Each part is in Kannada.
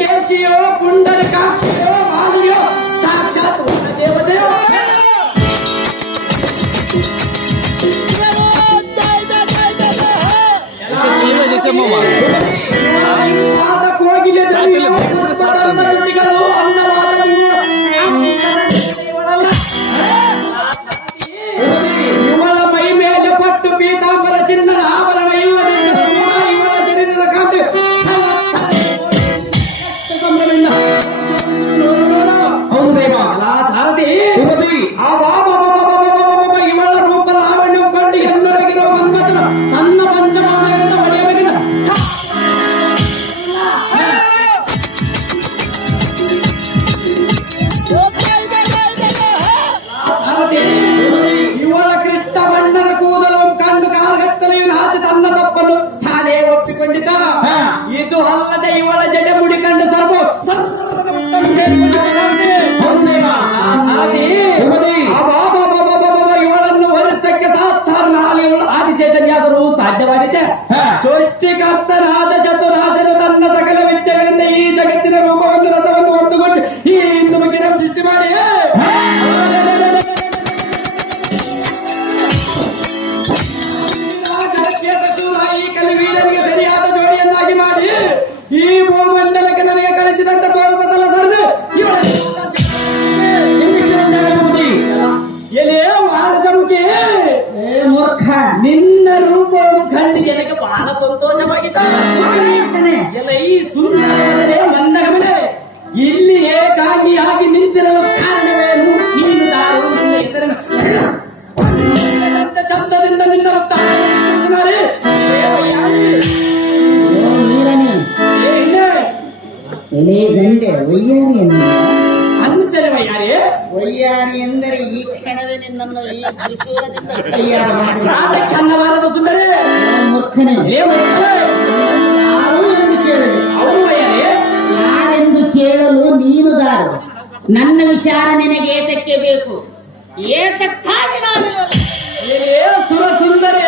केंचियो पुंडर काक्षियो मालियो साक्षात देवदेव మధ్య పడితే సొట్టి కత్తనాద ಏ ಮೂರ್ಖ. ನಿನ್ನ ರೂಪವನ್ನು ಕಂಡು ಜನಕ್ಕೆ ಬಹಳ ಸಂತೋಷವಾಗಿದ್ದಾನೆ ಇಲ್ಲಿ ಏಕಾಗಿ ಆಗಿ ನಿಂತಿರುವ ಕಾರಣವೇನು? ನೀನು ಚಂದದಿಂದ ಎಲೆ ಗಂಡೆ ಒಯ್ಯಾರಿ ಅಂತಾರೆ ವಯ್ಯಾರಿ ಎಂದರೆ ಈ ಕ್ಷಣವೇ ನಿನ್ನನ್ನು ಈ ತ್ರಿಶೂಲದಿಂದ ರಾಧಕ್ಕೆ ಅನ್ನವಾರದ ಸುಂದರಿ? ಮೂರ್ಖನೇ. ಯಾರು ಎಂದು ಕೇಳಿದೆ ಅವರು ಯಾರೆಂದು ಕೇಳಲು ನೀನು ದಾರು. ನನ್ನ ವಿಚಾರ ನಿನಗೆ ಏತಕ್ಕೆ ಬೇಕು? ಏತಕ್ಕಾಗಿ ನಾನು ಸುರ ಸುಂದರಿ?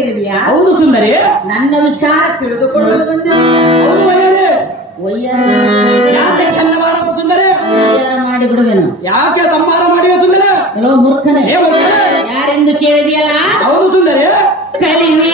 ಕೇಳಿದ್ಯಾ ಹೌದು ಸುಂದರಿ. ನನ್ನ ವಿಚಾರ ತಿಳಿದುಕೊಳ್ಳಲು ಬಂದಿರ ಮಾಡಿ ಬಿಡುವೆನು ಯಾಕೆ ಸಂಹಾರ ಮಾಡಿವೆ ಸುಂದರ? ಮೂರ್ಖನೇ. ಯಾರೆಂದು ಕೇಳಿದೆಯಲ್ಲ? ಹೌದು ಸುಂದರಿ. ಕಲಿವಿ